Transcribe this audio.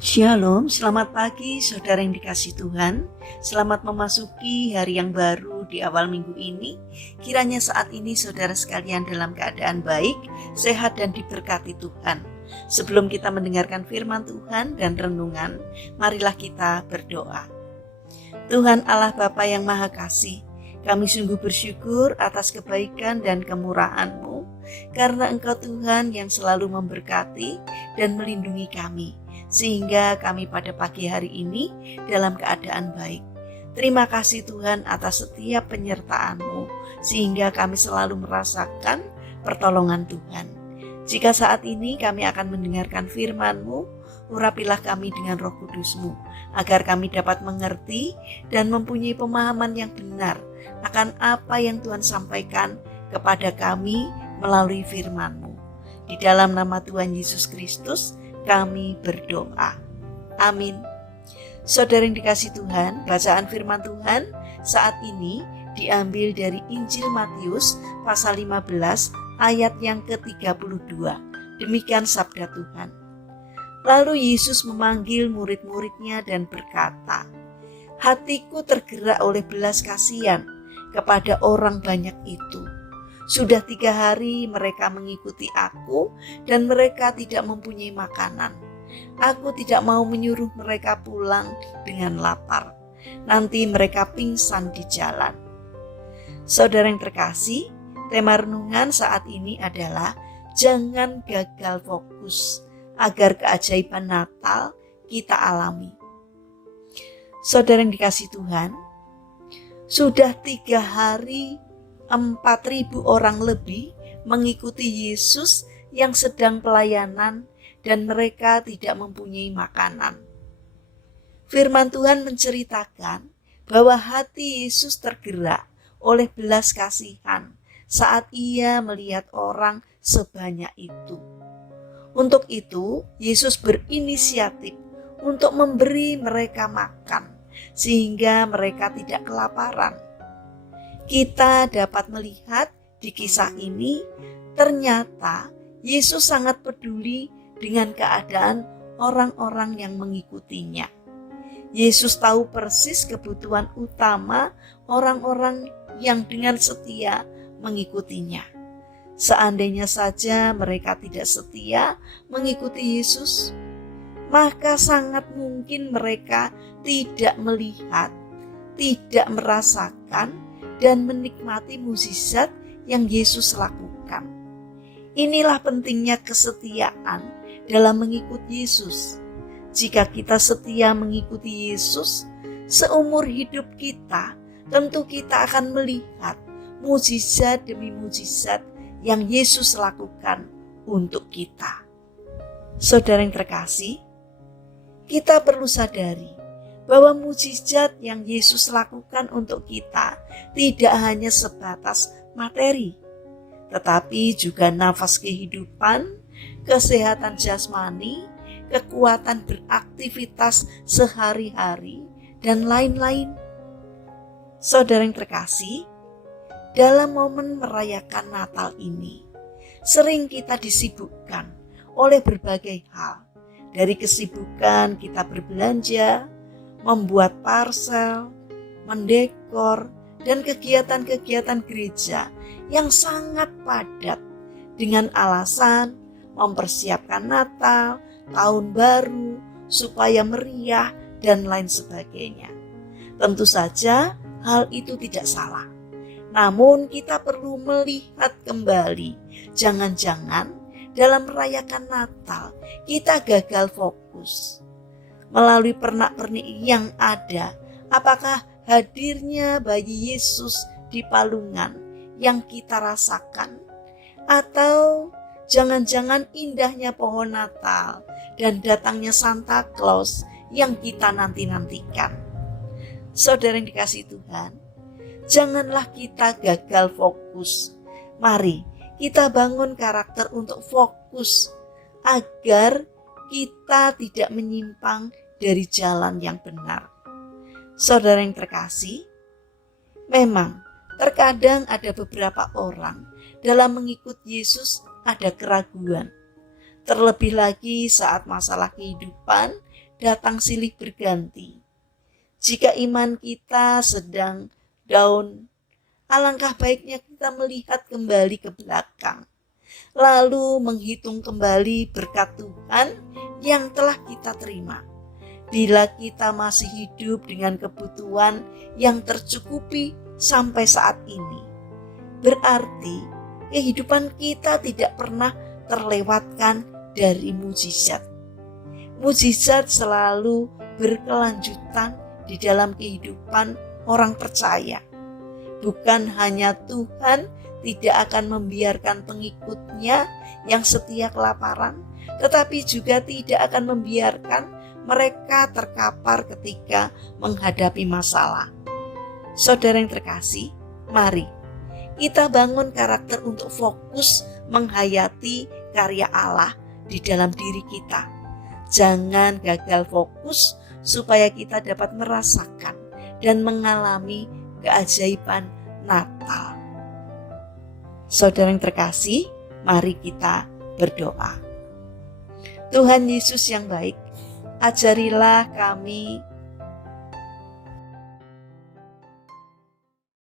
Shalom, selamat pagi saudara yang dikasihi Tuhan. Selamat memasuki hari yang baru di awal minggu ini. Kiranya saat ini saudara sekalian dalam keadaan baik, sehat dan diberkati Tuhan. Sebelum kita mendengarkan firman Tuhan dan renungan, marilah kita berdoa. Tuhan Allah Bapa yang Maha Kasih, kami sungguh bersyukur atas kebaikan dan kemurahan-Mu, karena Engkau Tuhan yang selalu memberkati dan melindungi kami, sehingga kami pada pagi hari ini dalam keadaan baik. Terima kasih Tuhan atas setiap penyertaan-Mu, sehingga kami selalu merasakan pertolongan Tuhan. Jika saat ini kami akan mendengarkan firman-Mu, urapilah kami dengan Roh Kudus-Mu, agar kami dapat mengerti dan mempunyai pemahaman yang benar akan apa yang Tuhan sampaikan kepada kami melalui firman-Mu. Di dalam nama Tuhan Yesus Kristus, kami berdoa. Amin. Saudara yang dikasihi Tuhan, bacaan firman Tuhan saat ini diambil dari Injil Matius pasal 15 ayat yang ke-32. Demikian sabda Tuhan. Lalu Yesus memanggil murid-muridnya dan berkata, "Hatiku tergerak oleh belas kasihan kepada orang banyak itu. Sudah 3 hari mereka mengikuti aku dan mereka tidak mempunyai makanan. Aku tidak mau menyuruh mereka pulang dengan lapar. Nanti mereka pingsan di jalan." Saudara yang terkasih, tema renungan saat ini adalah jangan gagal fokus agar keajaiban Natal kita alami. Saudara yang dikasihi Tuhan, sudah 3 hari 4.000 orang lebih mengikuti Yesus yang sedang pelayanan dan mereka tidak mempunyai makanan. Firman Tuhan menceritakan bahwa hati Yesus tergerak oleh belas kasihan saat ia melihat orang sebanyak itu. Untuk itu, Yesus berinisiatif untuk memberi mereka makan sehingga mereka tidak kelaparan. Kita dapat melihat di kisah ini, ternyata Yesus sangat peduli dengan keadaan orang-orang yang mengikutinya. Yesus tahu persis kebutuhan utama orang-orang yang dengan setia mengikutinya. Seandainya saja mereka tidak setia mengikuti Yesus, maka sangat mungkin mereka tidak melihat, tidak merasakan, dan menikmati mukjizat yang Yesus lakukan. Inilah pentingnya kesetiaan dalam mengikuti Yesus. Jika kita setia mengikuti Yesus, seumur hidup kita, tentu kita akan melihat mukjizat demi mukjizat yang Yesus lakukan untuk kita. Saudara yang terkasih, kita perlu sadari bahwa mukjizat yang Yesus lakukan untuk kita tidak hanya sebatas materi, tetapi juga nafas kehidupan, kesehatan jasmani, kekuatan beraktivitas sehari-hari, dan lain-lain. Saudara yang terkasih, dalam momen merayakan Natal ini, sering kita disibukkan oleh berbagai hal. Dari kesibukan kita berbelanja, membuat parsel, mendekor, dan kegiatan-kegiatan gereja yang sangat padat dengan alasan mempersiapkan Natal, Tahun Baru, supaya meriah, dan lain sebagainya. Tentu saja hal itu tidak salah. Namun kita perlu melihat kembali, jangan-jangan dalam merayakan Natal kita gagal fokus. Melalui pernak-pernik yang ada, apakah hadirnya bayi Yesus di palungan yang kita rasakan? Atau jangan-jangan indahnya pohon Natal dan datangnya Santa Claus yang kita nanti-nantikan? Saudara yang dikasihi Tuhan, janganlah kita gagal fokus. Mari kita bangun karakter untuk fokus agar kita tidak menyimpang dari jalan yang benar. Saudara yang terkasih, memang terkadang ada beberapa orang dalam mengikut Yesus ada keraguan. Terlebih lagi saat masalah kehidupan datang silih berganti. Jika iman kita sedang down, alangkah baiknya kita melihat kembali ke belakang, lalu menghitung kembali berkat Tuhan yang telah kita terima. Bila kita masih hidup dengan kebutuhan yang tercukupi sampai saat ini, berarti kehidupan kita tidak pernah terlewatkan dari mujizat. Mujizat selalu berkelanjutan di dalam kehidupan orang percaya. Bukan hanya Tuhan tidak akan membiarkan pengikutnya yang setia kelaparan, tetapi juga tidak akan membiarkan mereka terkapar ketika menghadapi masalah. Saudara yang terkasih, mari kita bangun karakter untuk fokus menghayati karya Allah di dalam diri kita. Jangan gagal fokus supaya kita dapat merasakan dan mengalami keajaiban Natal. Saudara yang terkasih, mari kita berdoa. Tuhan Yesus yang baik, ajarilah kami